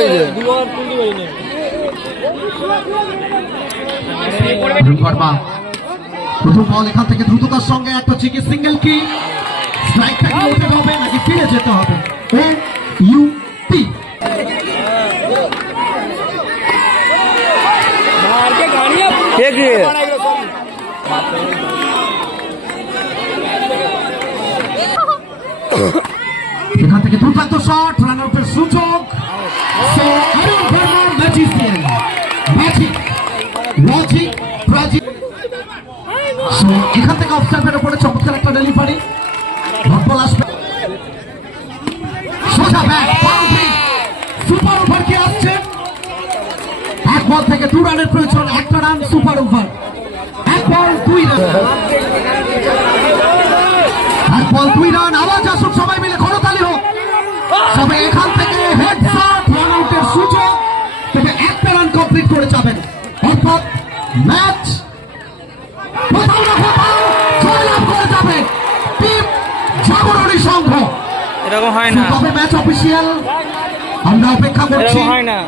হয়েছে প্রথম বল এখান থেকে দ্রুততার সঙ্গে একটা চিকি সিঙ্গেল কি স্ট্রাইক থেকে উঠে হবে নাকি ফিরে যেতে হবে? ও ইউ পি কে কে? এখান থেকে দুর্দান্ত শট রান লজিক ব্রাজিল So, এখান থেকে অবস্থানের উপরে চমৎকার একটা ডেলিভারি বল আসবে। সোজা ব্যাট সুপার ওভার কি আসছে। এক বল থেকে দু রানের প্রয়োজন একটা রান সুপার ওভার এক বল দুই রান এক বল দুই রান আওয়াজ আসুক সবাই মিলে করতালি হোক। তবে এখান থেকে হেড শট রান আউটের সুযোগ। তবে একটা রান কমপ্লিট করে যাবেন। অর্থাৎ ম্যাচ। কোথাও না কোথাও জয়লাভ করে যাবে টিম জাগরণী সংঘ। এরকম হয় না। তবে ম্যাচ অফিসিয়াল। আমরা অপেক্ষা করছি। হয় না।